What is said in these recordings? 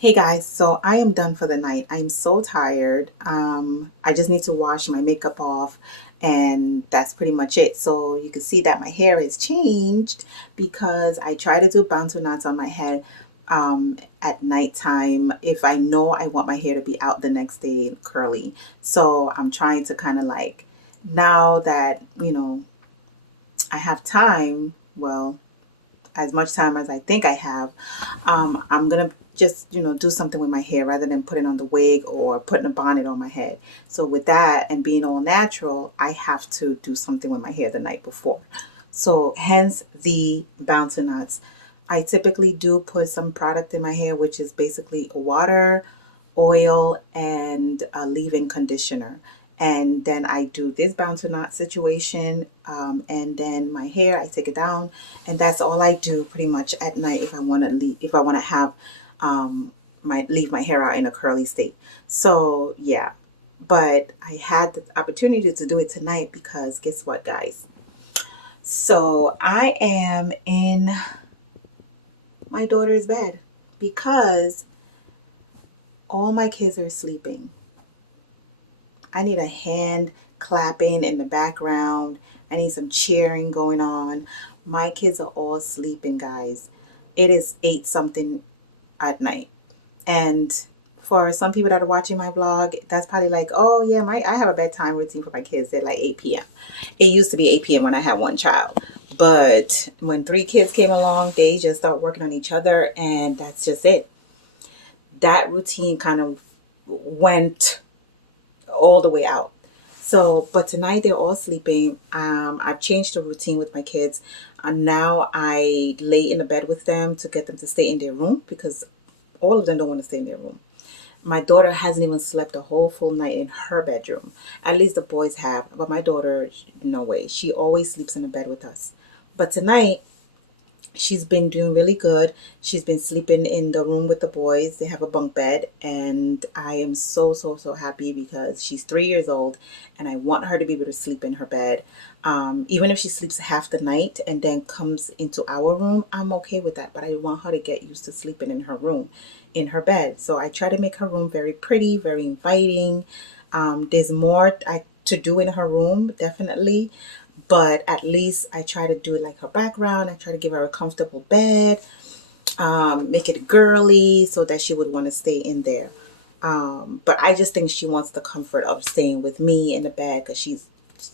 Hey guys, so I am done for the night. I'm so tired. I just need to wash my makeup off and that's pretty much it. So you can see that my hair is changed because I try to do bouncy knots on my head at nighttime if I know I want my hair to be out the next day curly. So I'm trying to kind of like, now that, I have time, well, as much time as I think I have, I'm gonna just do something with my hair rather than putting on the wig or putting a bonnet on my head. So with that and being all natural, I have to do something with my hair the night before. So hence the bouncy knots. I typically do put some product in my hair, which is basically water, oil, and a leave-in conditioner. And then I do this bouncy knot situation, and then my hair, I take it down, and that's all I do pretty much at night if I want to leave, if I want to have leave my hair out in a curly state. So yeah, but I had the opportunity to do it tonight because guess what, guys? So I am in my daughter's bed because all my kids are sleeping. I need a hand clapping in the background. I need some cheering going on. My kids are all sleeping, guys. It is 8 something at night. And for some people that are watching my vlog, that's probably like, oh yeah, I have a bedtime routine for my kids. They're like 8 p.m. It used to be 8 p.m. when I had one child. But when 3 kids came along, they just start working on each other, and that's just it. That routine kind of went all the way out. So, but tonight they're all sleeping. I've changed the routine with my kids. Now I lay in the bed with them to get them to stay in their room because all of them don't want to stay in their room. My daughter hasn't even slept a whole full night in her bedroom. At least the boys have, but my daughter, no way. She always sleeps in the bed with us. But tonight, she's been doing really good. She's been sleeping in the room with the boys. They have a bunk bed, and I am so, so, so happy because she's 3 years old and I want her to be able to sleep in her bed. Even if she sleeps half the night and then comes into our room, I'm okay with that. But I want her to get used to sleeping in her room, in her bed. So I try to make her room very pretty, very inviting. There's more to do in her room, definitely. But at least I try to do it like her background. I try to give her a comfortable bed, make it girly so that she would want to stay in there. But I just think she wants the comfort of staying with me in the bed because she's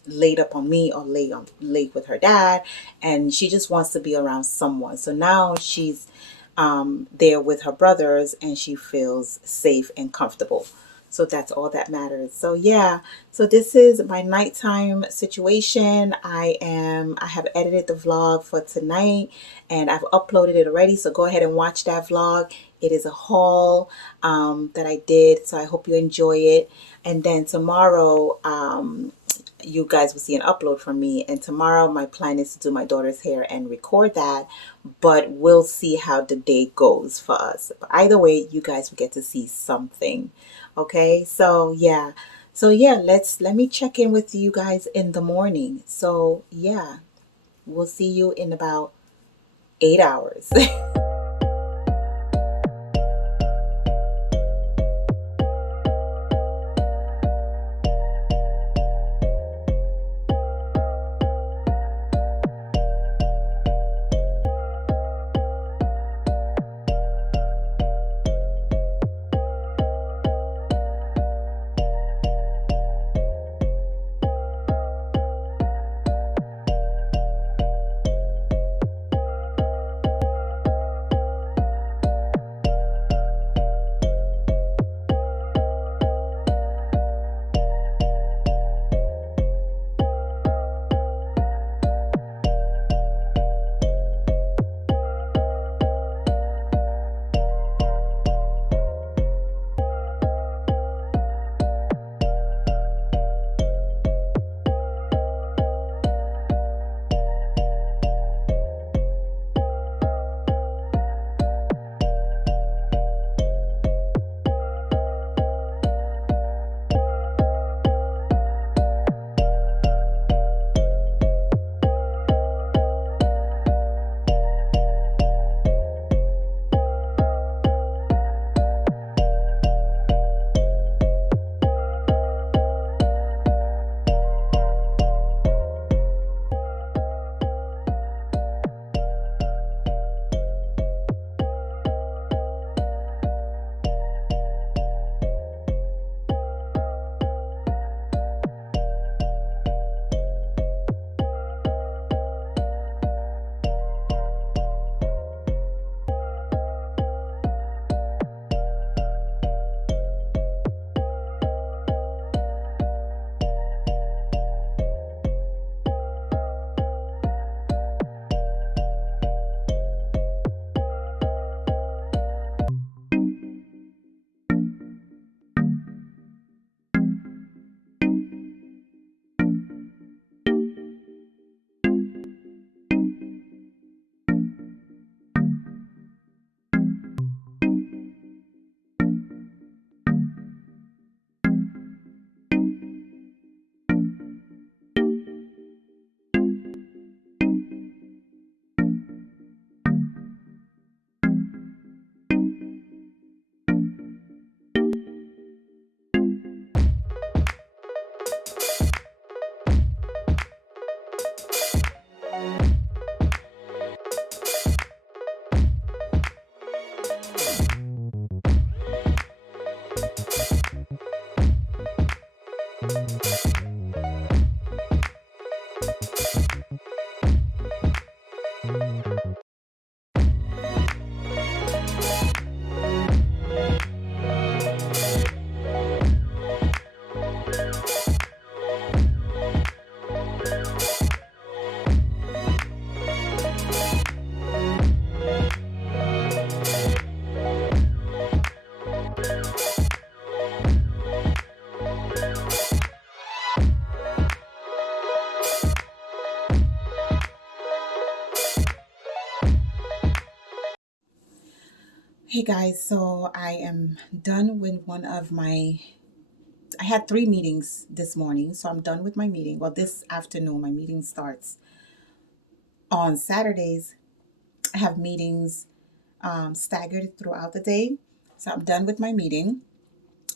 laid up on me or laid with her dad, and she just wants to be around someone. So now she's there with her brothers and she feels safe and comfortable. So that's all that matters. So yeah, so this is my nighttime situation. I have edited the vlog for tonight and I've uploaded it already. So go ahead and watch that vlog. It is a haul that I did. So I hope you enjoy it. And then tomorrow, you guys will see an upload from me, and tomorrow my plan is to do my daughter's hair and record that, but we'll see how the day goes for us. But either way, you guys will get to see something. Okay, so yeah, let me check in with you guys in the morning. So yeah, we'll see you in about 8 hours. Hey guys, so I am done with I had 3 meetings this morning, so I'm done with my meeting. Well, this afternoon, my meeting starts on Saturdays. I have meetings staggered throughout the day, so I'm done with my meeting.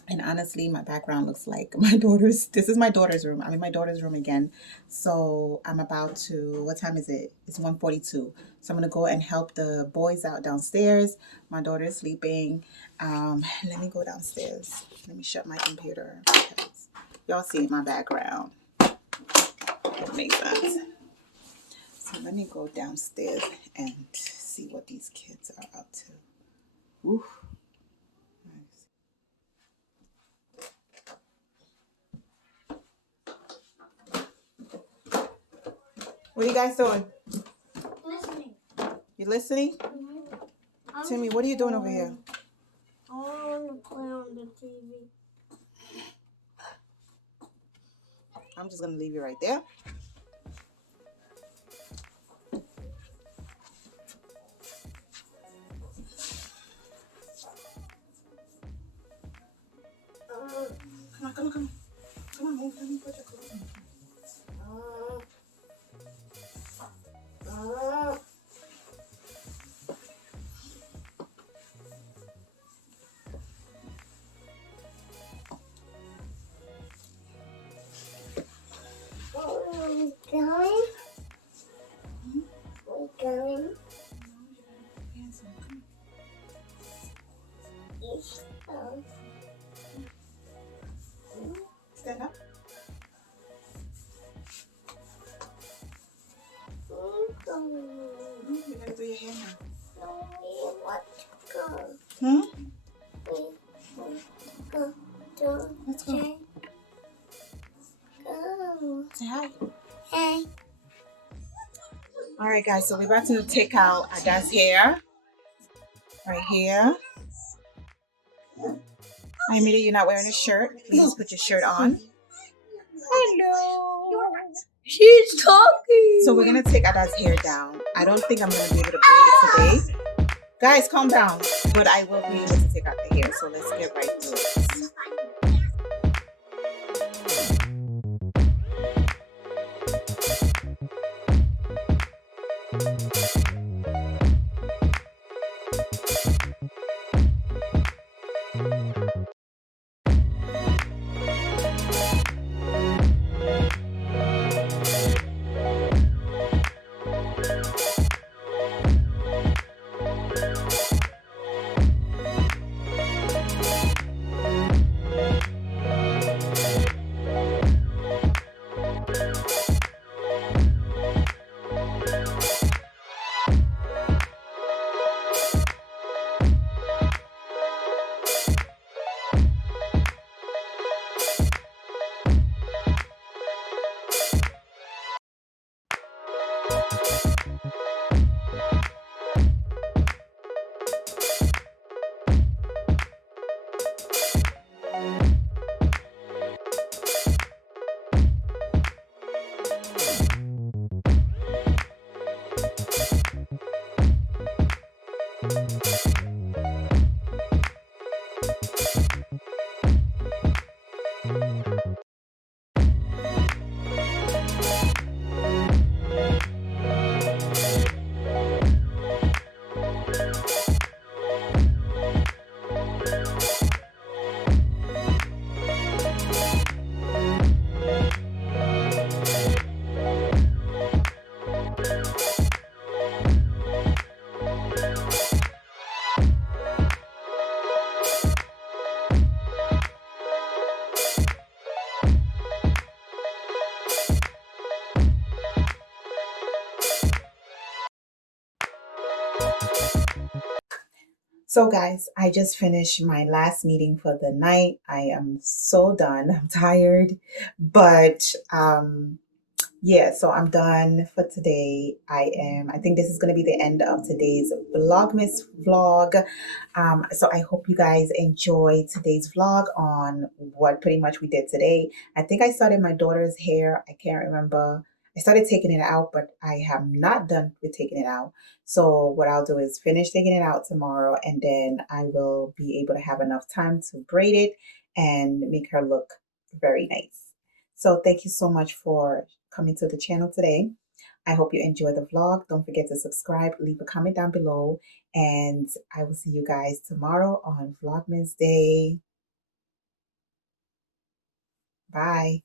And honestly, my background looks like this is my daughter's room. I'm in my daughter's room again. So I'm about to, what time is it? It's 1:42. So I'm going to go and help the boys out downstairs. My daughter is sleeping. Let me go downstairs. Let me shut my computer. Because y'all see my background. It makes sense. So let me go downstairs and see what these kids are up to. Woo. What are you guys doing? Listening. You listening? Mm-hmm. Timmy, what are you doing over here? I want to play on the TV. I'm just going to leave you right there. Come on, come on, come on. Come on, move. Let me put your clothes on. Where are we going? We're going east of. Stand up. You're going to do your hair now. No, we want to go. Hmm? We want to go to. Let's go. Go. Say hi. Hey. All right, guys. So we're about to take out Ada's hair. Right here. Amelia, you're not wearing a shirt. Please put your shirt on. Hello. She's talking. So we're going to take Ada's hair down. I don't think I'm going to be able to braid it today. Guys, calm down. But I will be able to take out the hair. So let's get right to it. So, guys, I just finished my last meeting for the night. I am so done. I'm tired, but yeah, so I'm done for today. I think this is going to be the end of today's Vlogmas vlog. So I hope you guys enjoyed today's vlog on what pretty much we did today. I think I started my daughter's hair. I can't remember. I started taking it out, but I have not done with taking it out. So what I'll do is finish taking it out tomorrow, and then I will be able to have enough time to braid it and make her look very nice. So thank you so much for coming to the channel today. I hope you enjoy the vlog. Don't forget to subscribe, leave a comment down below, and I will see you guys tomorrow on Vlogmas Day. Bye.